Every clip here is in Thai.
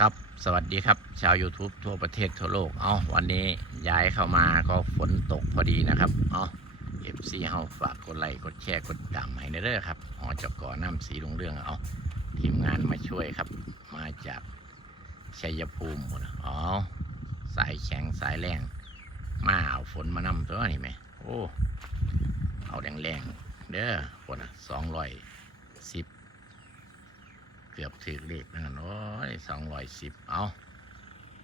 ครับสวัสดีครับ ชาว YouTube ทั่วประเทศทั่วโลก เอาวันนี้ย้ายเข้ามาก็ฝนตกพอดีนะครับ เอาเอฟซีเฮาฝากกดไลค์กดแชร์กดติดามให้เด้อครับหอจกอน้ำสีลงเรื่องเอาทีมงานมาช่วยครับ มาจากชัยภูมิหมดอ๋อสายแข็งสายแรง มาเอาฝนมานำตัวนี่ไหมโอ้เอาแรงๆเด้อคนอะสองร้อยสิบ เกือบถือเลขนั่นโอ้ยสองร้อยสิบเอา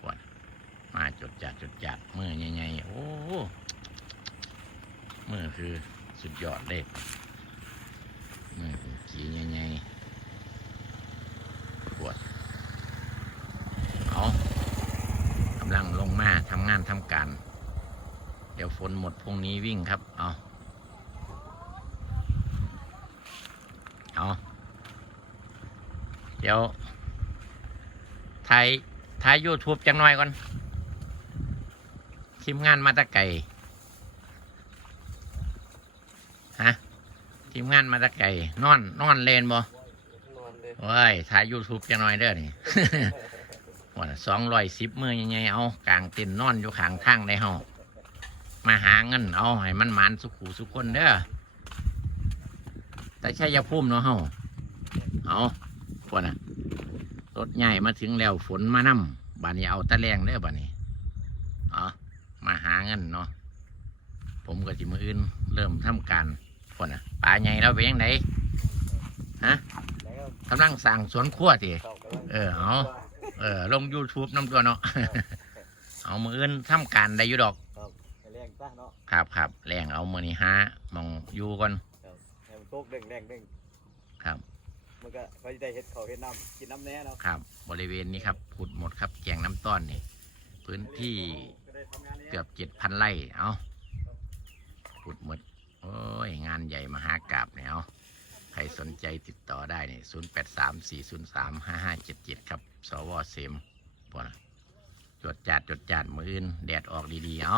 ปวดมาจดจัดจดจัดมือใหญ่ๆโอ้มือคือสุดยอดเลขมือคือขีใหญ่ๆปวดเอากำลังลงมาทำงานทำการ เดี๋ยวฝนหมดพรุ่งนี้วิ่งครับ เอา เดี๋ยวถ่ายถ่ายยูทูบจังหน่อยก่อนทีมงานมาแตะไก่ฮะทีมงานมาแตะไก่นอน นอนเลนบ่นอนเลยโอ้ยถ่ายยูทูบจังหน่อยเด้อนี่วันสองร้อยสิบมือยังไงเอากลางเต็นท์นอนอยู่ข้างทางในห้องมาหาเงินเอาให้มันหมานสุขูสุขคนเด้อแต่ใช่ยาพุ่มเนาะเฮาเอา พวกน่ะรถใหญ่มาถึงแล้วฝนมานํบานนี้เอาตะแรงเด้อบานนี้เอามาหาเงินเนาะผมก็จิมืออื่นเริ่มทำการพวกน่ะปลาใหญ่เราไปยังไงฮะแล้วก็กำลังสั่งสวนครัวทีเข้ากำลังเออเอาเออลง YouTube น้ำตัวเนาะเอามืออื่นทำการได้อยู่ดอกครับให้แรงซะเนาะครับครับแรงเอามือนี้ฮะมองอยู่ก่อนครับให้มันโตกเด้งแรงเด้งครับ มันก็เขาจะได้เห็ดเขาเห็ดน้ำกินน้ำแน่เนาะครับ บริเวณนี้ครับขุดหมดครับแกงน้ำต้อนนี่พื้นที่ก็ได้ทำงานนี้เกือบเจ็ดพันไร่เอาขุดหมด โอ้ย งานใหญ่มหากราบเนี่ยเอาใครสนใจติดต่อได้เนี่ยศูนย์แปดสามสี่ศูนย์สามห้าห้าเจ็ดเจ็ดครับ สวเซมพอนะจดจัดจดจัดมืออื่น แดดออกดีๆ เอา